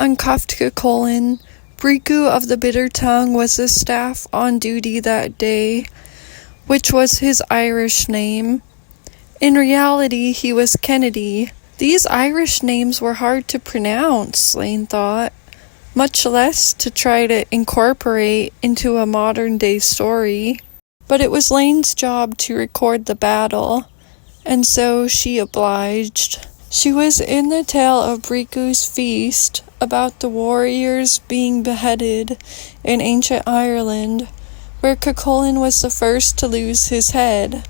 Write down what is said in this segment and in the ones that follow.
uncuffed Cuchulain. Bricu of the Bitter Tongue was the staff on duty that day, which was his Irish name. In reality, he was Kennedy. These Irish names were hard to pronounce, Laine thought, much less to try to incorporate into a modern-day story. But it was Laine's job to record the battle, and so she obliged. She was in the tale of Bricu's feast about the warriors being beheaded in ancient Ireland, where Cuchulain was the first to lose his head.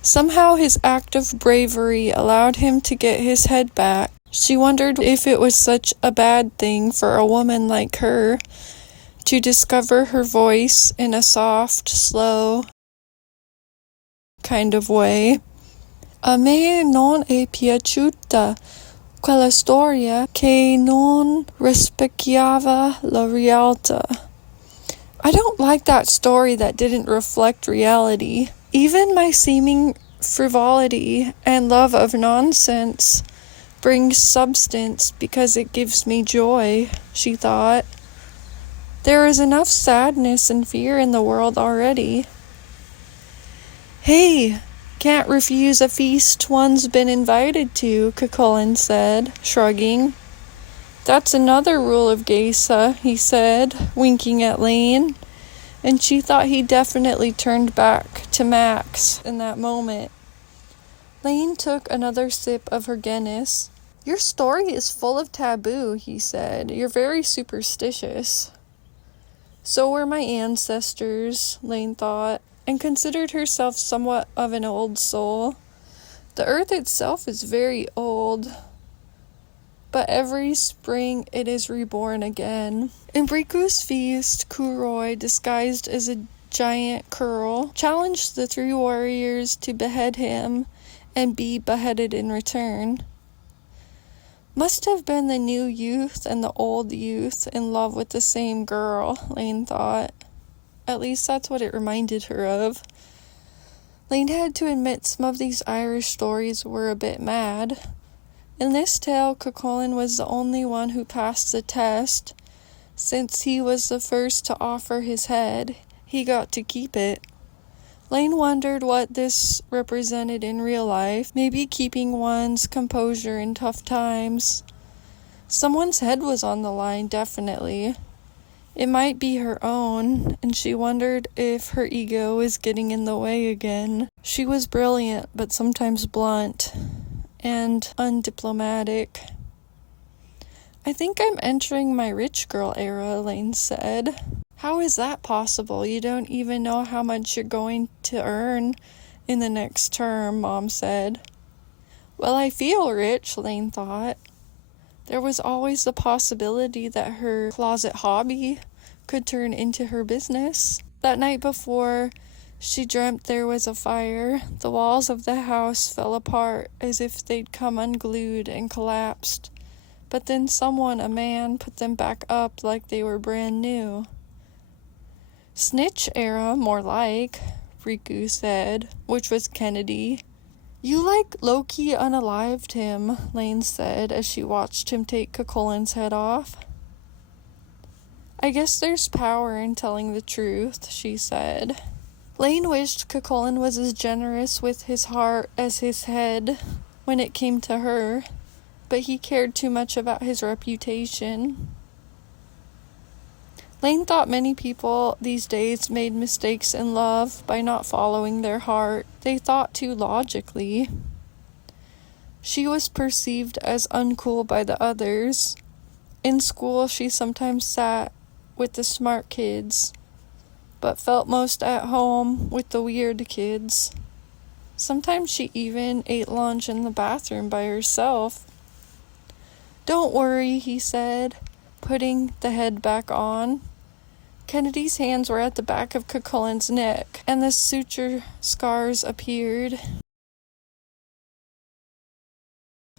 Somehow his act of bravery allowed him to get his head back. She wondered if it was such a bad thing for a woman like her to discover her voice in a soft, slow kind of way. A me non è piaciuta quella storia che non rispecchiava la realtà. I don't like that story that didn't reflect reality. Even my seeming frivolity and love of nonsense brings substance because it gives me joy, she thought. There is enough sadness and fear in the world already. Hey, can't refuse a feast one's been invited to, Cuchulain said, shrugging. That's another rule of Geasa, he said, winking at Laine, and she thought he definitely turned back to Max in that moment. Laine took another sip of her Guinness. Your story is full of taboo, he said. You're very superstitious. So were my ancestors, Laine thought, and considered herself somewhat of an old soul. The earth itself is very old, but every spring it is reborn again. In Bricu's feast, Curoi, disguised as a giant curl, challenged the three warriors to behead him and be beheaded in return. Must have been the new youth and the old youth in love with the same girl, Laine thought. At least that's what it reminded her of. Laine had to admit some of these Irish stories were a bit mad. In this tale, Cuchulain was the only one who passed the test. Since he was the first to offer his head, he got to keep it. Laine wondered what this represented in real life, maybe keeping one's composure in tough times. Someone's head was on the line, definitely. It might be her own, and she wondered if her ego was getting in the way again. She was brilliant, but sometimes blunt and undiplomatic. I think I'm entering my rich girl era, Laine said. How is that possible? You don't even know how much you're going to earn in the next term, Mom said. Well, I feel rich, Laine thought. There was always the possibility that her closet hobby could turn into her business. That night before she dreamt there was a fire, the walls of the house fell apart as if they'd come unglued and collapsed. But then someone, a man, put them back up like they were brand new. Snitch era, more like, Bricu said, which was Kennedy. You like low-key unalived him, Laine said as she watched him take Cuchulain's head off. I guess there's power in telling the truth, she said. Laine wished Cuchulain was as generous with his heart as his head when it came to her, but he cared too much about his reputation. Laine thought many people these days made mistakes in love by not following their heart. They thought too logically. She was perceived as uncool by the others. In school, she sometimes sat with the smart kids, but felt most at home with the weird kids. Sometimes she even ate lunch in the bathroom by herself. Don't worry, he said, putting the head back on. Kennedy's hands were at the back of Cuchulain's neck, and the suture scars appeared,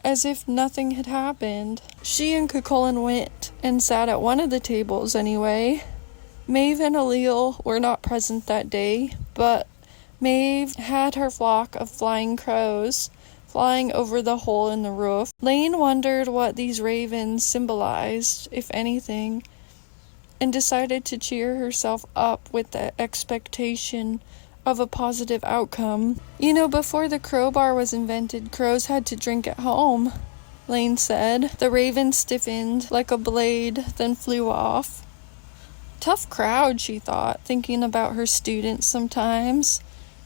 as if nothing had happened. She and Cuchulain went and sat at one of the tables anyway. Maeve and Allele were not present that day, but Maeve had her flock of flying crows flying over the hole in the roof. Laine wondered what these ravens symbolized, if anything, and decided to cheer herself up with the expectation of a positive outcome. You know, before the crowbar was invented, crows had to drink at home, Laine said. The raven stiffened like a blade, then flew off. Tough crowd, she thought, thinking about her students sometimes.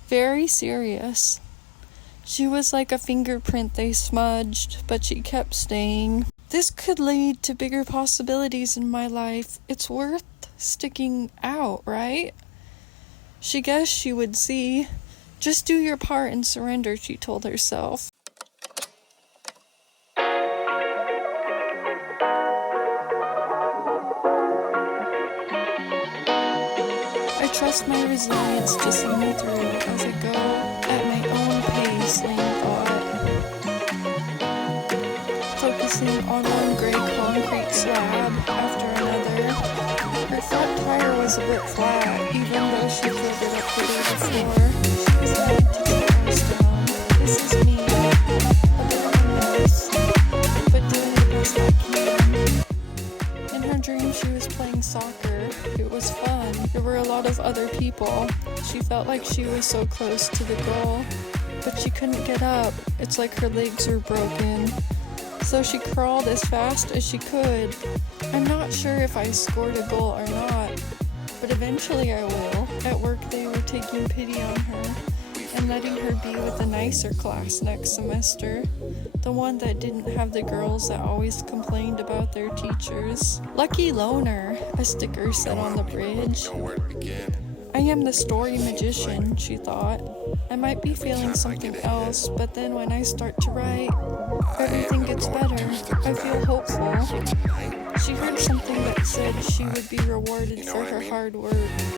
Very serious. She was like a fingerprint they smudged, but she kept staying. This could lead to bigger possibilities in my life. It's worth sticking out, right? She guessed she would see. Just do your part and surrender, she told herself. I trust my resilience to see me through as I go at my own pace, Laine thought. Focusing on one grey concrete slab after another. Her front tire was a bit flat, even though she filled it up the day before. She was headed to get cars down. This is me, a bit of a mess, but doing the best I can. In her dream, she was playing soccer. It was fun. There were a lot of other people. She felt like she was so close to the goal, but she couldn't get up. It's like her legs were broken. So she crawled as fast as she could. I'm not sure if I scored a goal or not, but eventually I will. At work they were taking pity on her and letting her be with the nicer class next semester, the one that didn't have the girls that always complained about their teachers. Lucky loner, a sticker said on the bridge. I am the story magician, she thought. I might be feeling something else, but then when I start to write, everything gets better. I feel hopeful. She heard something that said she would be rewarded for her hard work.